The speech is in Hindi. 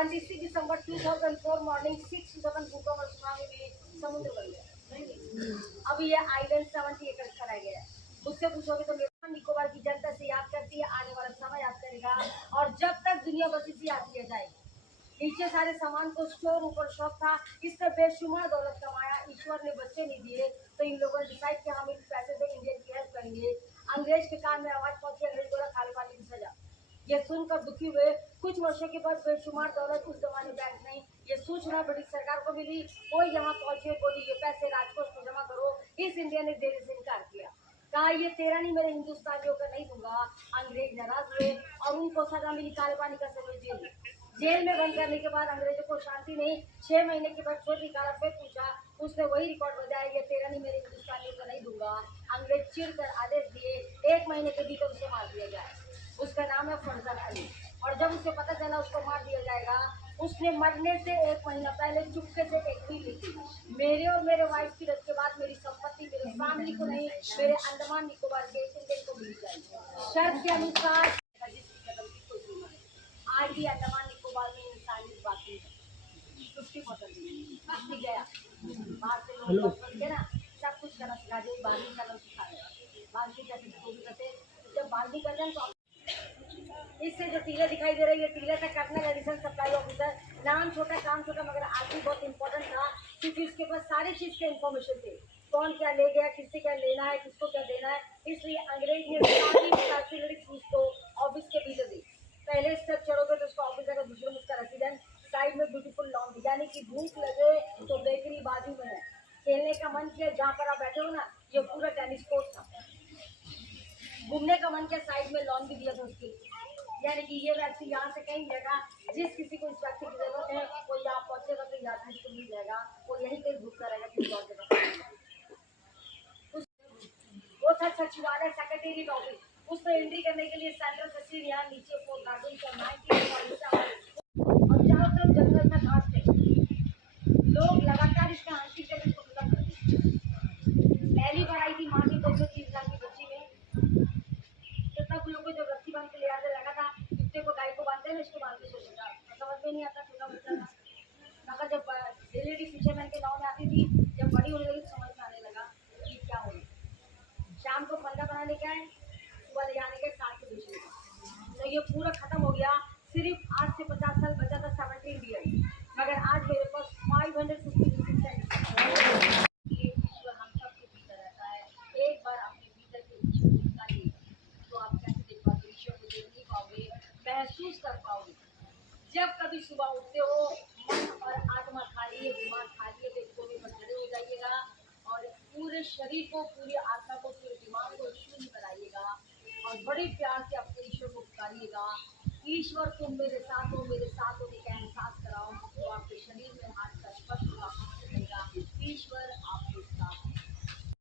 26 दिसंबर 2004 मॉर्निंग 6 में समुद्र बन गया। अब ये आइलैंड 70 एकड़ कराया गया है। मुझसे पूछोगे तो मेरे निकोबार की जनता से याद करती है, आने वाला समय याद करेगा, और जब तक दुनिया बसी से याद किया जाएगा। नीचे सारे सामान को स्टोर, ऊपर शॉप था, इसने बेशुमार दौलत कमाया, ईश्वर ने बच्चे नहीं दिए, तो इन लोगों ने डिसाइड किया हम इस पैसे से इंडियन की हेल्प करेंगे। अंग्रेज के कान में आवाज पहुंची, अंग्रेज बोला खाली पानी की सजा। ये सुनकर दुखी हुए। कुछ वर्षों के बाद बेशुमार दौलत उस जमाने बैंक नहीं, ये सूचना ब्रिटिश सरकार को मिली। वो यहाँ पहुंचे, बोली ये पैसे राजकोष में जमा करो। इस इंडिया ने देने से इनकार किया, कहा ये तेरा नहीं, मेरे हिंदुस्तानियों का नहीं दूंगा। अंग्रेज नाराज हुए और उनको सजा मिली, काले पानी का समय जेल। जेल में बंद करने के बाद अंग्रेजों को शांति नहीं। 6 महीने के बाद छोटी काला फिर पूछा, उसने वही रिकॉर्ड बजाया, ये तेरा नहीं, मेरे हिंदुस्तानियों को नहीं दूंगा। अंग्रेज चिढ़कर आदेश दिए 1 महीने के भीतर उसे मार दिया जाए। उसका नाम है फरजान अली। और जब उसे पता चला उसको मार दिया जाएगा, उसने मरने से 1 महीना पहले चुपके से एक भी ली थी, मेरे और मेरे वाइफ की डेथ के बाद मेरी संपत्ति मेरे फैमिली को नहीं, मेरे अंडमान निकोबार के इंडियन को मिल जाएगी शर्त के अनुसार। जिसकी कदम की कोई सीमा नहीं। आज भी अंडमान निकोबार में इंसानियत बाकी है। 50% गया बाहर से लोग बच के ना सब कुछ करना सिखा दे, बाहरी करना सिखा दे, बाहर की कैसे तो भी करते। जब बाहरी करते हैं तो इससे जो टीला दिखाई दे रही है, टीला का कर्नल एडिशन सप्लाई ऑफिसर, नाम छोटा काम छोटा, मगर आदमी बहुत इंपॉर्टेंट था, क्योंकि उसके पास सारी चीज के इन्फॉर्मेशन थे, कौन क्या ले गया, किससे क्या लेना है, किसको क्या देना है। इसलिए अंग्रेज ने सारी फैसिलिटी उसको ऑफिस के भीतर दी। पहले स्टेप चढ़ोगे तो उसका ऑफिस है, दूसरे में उसका रेसिडेंट, साइड में ब्यूटीफुल लॉन, यानी कि भूख लगे तो बेकरी बाजू में है, खेलने का मन किया जहाँ पर आप बैठे हो ना, ये पूरा टेनिस कोर्ट था, घूमने का मन किया साइड में लॉन भी दिया था उसके लिए। यानी कि ये व्यक्ति यहाँ से कहीं जाएगा, जिस किसी को इस व्यक्ति की जरूरत है वो यहाँ पहुंचेगा तो यहाँ से मिल जाएगा, वो यहीं कहीं भूखता रहेगा किसी और जगह। वो था सचिवालय, सेक्रेटेरिएट ऑफिस। उसमें एंट्री करने के लिए सेंट्रल सचिव यहाँ नीचे फोर्ट गार्डन का 19 और चारों तरफ जंगल में घास थे। लोग लगातार इसका आंशिक जगह को खत्म कर दिया। पहली बार आई थी माँ की 230 लाख की बच्ची में, तो तब लोगों को जब रस्सी बांध के ले आते लगा था कुत्ते को गाय को बांधते हैं, इसको बांध के सोचता था, समझ में नहीं आता, छोटा बच्चा था। मगर जब लेडी फिशरमैन के गाँव में आती थी, जब बड़ी होने लगी समझ में आने लगा कि क्या हो रहा। शाम को फंदा बनाने का है, सुबह ले जाने के साथ के बेचने का, तो ये पूरा खत्म हो गया। सिर्फ आज से 50 साल बचा था 17 ईयर, मगर आज मेरे पास 550 है। ईश्वर हम सबके भीतर रहता है। एक बार अपने भीतर के ईश्वर को निकालिए तो आप कैसे देख पाओगे, ईश्वर को देख नहीं पाओगे, महसूस कर पाओगे। जब कभी सुबह उठते हो, मन और आत्मा खाली है, दिमाग खाली है, तो कोने पर खड़े हो जाइएगा और पूरे शरीर को, पूरी आत्मा को, पूरे दिमाग को शून्य बनाइएगा और बड़े प्यार से अपने ईश्वर को पुकारिएगा। ईश्वर तुम मेरे साथ हो, मेरे साथ होने का एहसास करा।